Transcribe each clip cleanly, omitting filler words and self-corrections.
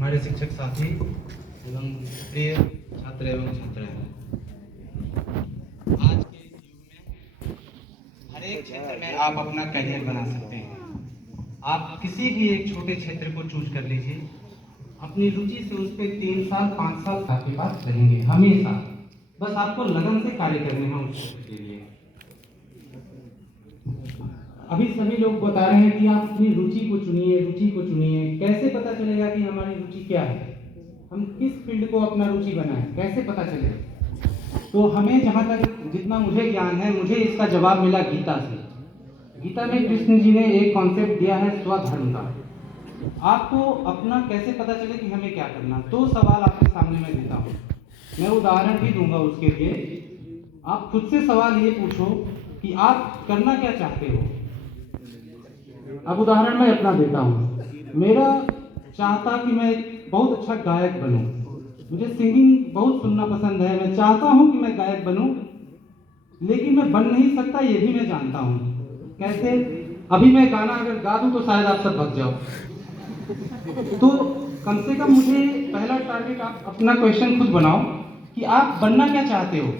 हमारे शिक्षक साथी एवं प्रिय छात्र एवं छात्राएं, आज के इस युग में हर एक क्षेत्र में आप अपना करियर बना सकते हैं। आप किसी भी एक छोटे क्षेत्र को चूज कर लीजिए, अपनी रुचि से उस पर 3 साल 5 साल आपके पास रहेंगे हमेशा। बस आपको लगन से कार्य करने हैं उस क्षेत्र के लिए। अभी सभी लोग बता रहे हैं कि आप अपनी रुचि को चुनिए, रुचि को चुनिए। कैसे पता चलेगा कि हमारी रुचि क्या है, हम किस फील्ड को अपना रुचि बनाएं, कैसे पता चलेगा? तो हमें जहाँ तक जितना मुझे ज्ञान है, मुझे इसका जवाब मिला गीता से। गीता में कृष्ण जी ने एक कॉन्सेप्ट दिया है स्वधर्म का। आपको अपना कैसे पता चले कि हमें क्या करना, 2 सवाल आपके सामने मैं देता हूँ, मैं उदाहरण भी दूंगा उसके लिए। आप खुद से सवाल ये पूछो कि आप करना क्या चाहते हो। अब उदाहरण मैं अपना देता हूँ। मेरा चाहता कि मैं बहुत अच्छा गायक बनूं, मुझे सिंगिंग बहुत सुनना पसंद है, मैं चाहता हूँ कि मैं गायक बनूं, लेकिन मैं बन नहीं सकता, ये भी मैं जानता हूँ। कैसे? अभी मैं गाना अगर गा दूं तो शायद आप सब भग जाओ। तो कम से कम मुझे पहला टारगेट, आप अपना क्वेश्चन खुद बनाओ कि आप बनना क्या चाहते हो,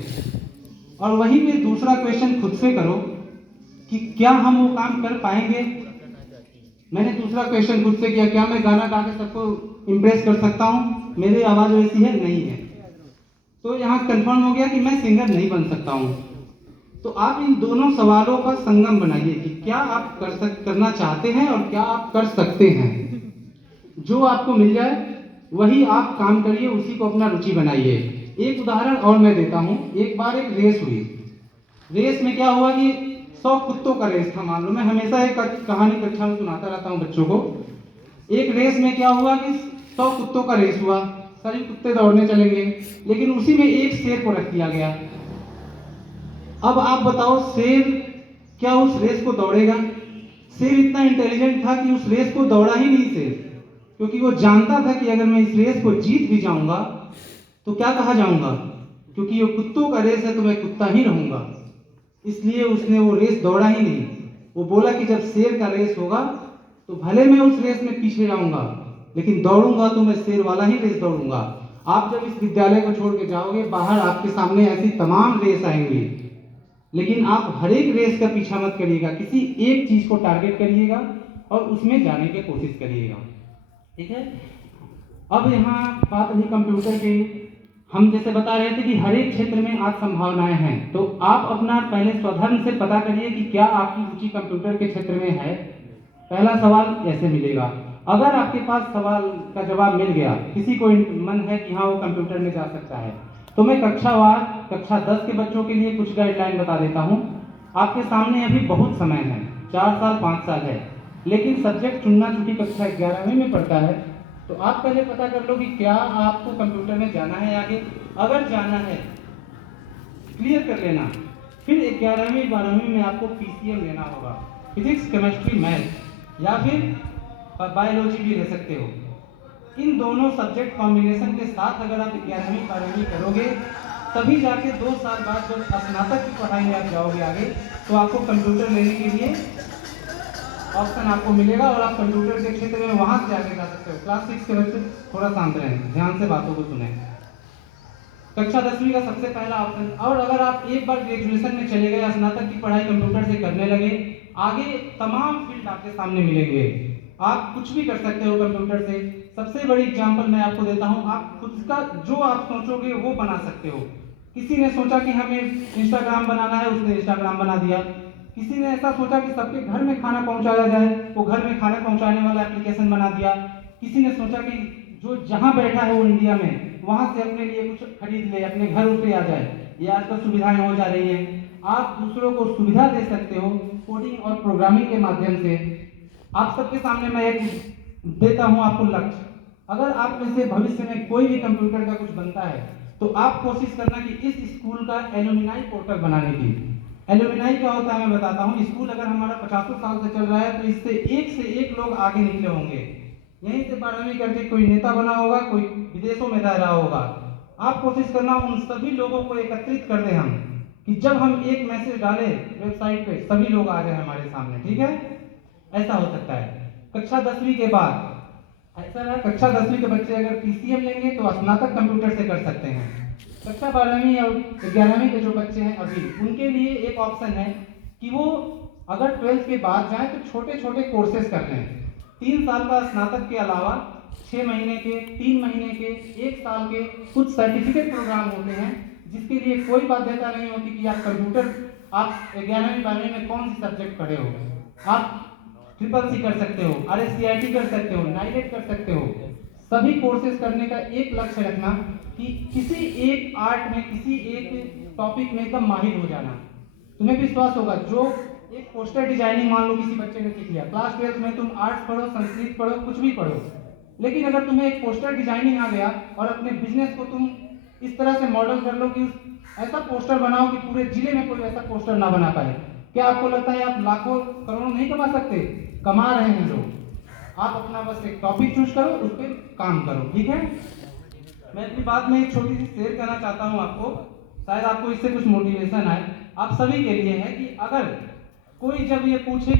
और वहीं पे दूसरा क्वेश्चन खुद से करो कि क्या हम वो काम कर पाएंगे। मैंने दूसरा क्वेश्चन खुद से किया, क्या मैं गाना गा के सबको इम्प्रेस कर सकता हूँ, मेरी आवाज़ वैसी है नहीं है। तो यहाँ कंफर्म हो गया कि मैं सिंगर नहीं बन सकता हूँ। तो आप इन दोनों सवालों का संगम बनाइए कि क्या आप करना चाहते हैं और क्या आप कर सकते हैं। जो आपको मिल जाए वही आप काम करिए, उसी को अपना रुचि बनाइए। एक उदाहरण और मैं देता हूँ। एक बार एक रेस हुई। रेस में क्या हुआ कि 100 कुत्तों का रेस था। मान लो, मैं हमेशा एक कहानी कक्षा में सुनाता रहता हूँ बच्चों को। एक रेस में क्या हुआ कि 100 कुत्तों का रेस हुआ, सभी कुत्ते दौड़ने चलेंगे, लेकिन उसी में एक शेर को रख दिया गया। अब आप बताओ, शेर क्या उस रेस को दौड़ेगा? शेर इतना इंटेलिजेंट था कि उस रेस को दौड़ा ही नहीं शेर, क्योंकि वो जानता था कि अगर मैं इस रेस को जीत भी जाऊंगा तो क्या कहा जाऊंगा, क्योंकि ये कुत्तों का रेस है तो मैं कुत्ता ही रहूंगा। इसलिए उसने वो रेस दौड़ा ही नहीं। वो बोला कि जब शेर का रेस होगा तो भले मैं उस रेस में पीछे जाऊंगा, लेकिन दौड़ूंगा तो मैं शेर वाला ही रेस दौड़ूंगा। आप जब इस विद्यालय को छोड़ के जाओगे, बाहर आपके सामने ऐसी तमाम रेस आएंगी, लेकिन आप हर एक रेस का पीछा मत करिएगा, किसी एक चीज को टारगेट करिएगा और उसमें जाने की कोशिश करिएगा। ठीक है? अब यहाँ बात रही कंप्यूटर की। हम जैसे बता रहे थे कि हर एक क्षेत्र में आज संभावनाएं हैं, तो आप अपना पहले स्वधर्म से पता करिए कि क्या आपकी रुचि कंप्यूटर के क्षेत्र में है। पहला सवाल ऐसे मिलेगा। अगर आपके पास सवाल का जवाब मिल गया, किसी को मन है कि हाँ वो कंप्यूटर में जा सकता है, तो मैं कक्षावार कक्षा 10 के बच्चों के लिए कुछ गाइडलाइन बता देता हूँ। आपके सामने अभी बहुत समय है, 4 साल 5 साल है, लेकिन सब्जेक्ट चुनना चूंकि कक्षा 11वीं में पड़ता है, तो आप पहले पता कर लो कि क्या आपको कंप्यूटर में जाना है आगे। अगर जाना है, क्लियर कर लेना। फिर 11वीं 12वीं में आपको पीसीएम लेना होगा, फिजिक्स केमिस्ट्री मैथ, या फिर बायोलॉजी भी ले सकते हो। इन दोनों सब्जेक्ट कॉम्बिनेशन के साथ अगर आप 11वीं 12वीं करोगे, तभी जाके 2 साल बाद जब स्नातक की पढ़ाई में आप जाओगे आगे, तो आपको कंप्यूटर लेने के लिए ऑप्शन आपको मिलेगा और आप कंप्यूटर के क्षेत्र में वहां से आगे जा सकते हो। क्लास 6 के बच्चे थोड़ा शांत रहें, ध्यान से बातों को सुने। कक्षा 10वीं का सबसे पहला ऑप्शन। और अगर आप एक बार ग्रेजुएशन में चले गए, स्नातक की पढ़ाई कंप्यूटर से करने लगे, आगे तमाम फील्ड आपके सामने मिलेंगे, आप कुछ भी कर सकते हो कंप्यूटर से। सबसे बड़ी एग्जांपल मैं आपको देता हूं, आप खुद का जो आप सोचोगे वो बना सकते हो। किसी ने सोचा कि हमें इंस्टाग्राम बनाना है, उसने इंस्टाग्राम बना दिया। किसी ने ऐसा सोचा कि सबके घर में खाना पहुंचाया जाए, वो घर में खाना पहुंचाने वाला एप्लीकेशन बना दिया। किसी ने सोचा कि जो जहां बैठा है वो इंडिया में, वहां से अपने लिए कुछ खरीद ले, अपने घर पे आ जाए। ये आजकल सुविधाएं हो जा रही हैं। आप दूसरों को सुविधा दे सकते हो कोडिंग और प्रोग्रामिंग के माध्यम से। आप सबके सामने मैं एक देता हूं आपको लक्ष्य। अगर आप में से भविष्य में कोई भी कंप्यूटर का कुछ बनता है, तो आप कोशिश करना कि इस स्कूल का एलुमनाई पोर्टल बनाने की। एलुमनाई क्या होता है मैं बताता हूँ। स्कूल अगर हमारा 50 साल से चल रहा है, तो इससे एक लोग आगे निकले होंगे। यहीं से 12वीं करके कोई नेता बना होगा, कोई विदेशों में रह रहा होगा। आप कोशिश करना उन सभी लोगों को एकत्रित कर दें हम, कि जब हम एक मैसेज डालें वेबसाइट पे, सभी लोग आ जाए हमारे सामने। ठीक है? ऐसा हो सकता है। कक्षा 10वीं के बाद ऐसा है, कक्षा 10वीं के बच्चे अगर पीसीएम लेंगे तो स्नातक कंप्यूटर से कर सकते हैं। कक्षा 12वीं और 11वीं के जो बच्चे हैं अभी, उनके लिए एक ऑप्शन है कि वो अगर 12th के बाद जाएं तो छोटे छोटे कोर्सेज कर लें। 3 साल का स्नातक के अलावा 6 महीने के, 3 महीने के, 1 साल के कुछ सर्टिफिकेट प्रोग्राम होते हैं, जिसके लिए कोई बाध्यता नहीं होती कि आप कंप्यूटर, आप 11वीं 12वीं में कौन सी सब्जेक्ट पढ़े हो, आप ट्रिपल सी कर सकते हो, RSCIT कर सकते हो, नाइलेट कर सकते हो। सभी कोर्सेज करने का एक लक्ष्य रखना कि किसी एक आर्ट में, किसी एक टॉपिक में एकदम माहिर हो जाना। तुम्हें विश्वास होगा, जो एक पोस्टर डिजाइनिंग मान लो किसी बच्चे ने सीख लिया, क्लास 12th में तुम आर्ट्स पढ़ो, संस्कृत पढ़ो, कुछ भी पढ़ो, लेकिन अगर तुम्हें एक पोस्टर डिजाइनिंग आ गया और अपने बिजनेस को तुम इस तरह से मॉडल कर लो कि ऐसा पोस्टर बनाओ कि पूरे जिले में कोई ऐसा पोस्टर ना बना पाए, क्या आपको लगता है आप लाखों करोड़ों नहीं कमा सकते? कमा रहे हैं लोग। आप अपना बस एक टॉपिक चूज करो, उस पर काम करो, ठीक है। मैं अपनी बात में एक छोटी सी शेयर करना चाहता हूँ आपको, शायद आपको इससे कुछ मोटिवेशन आए। आप सभी के लिए है कि अगर कोई जब ये पूछे कि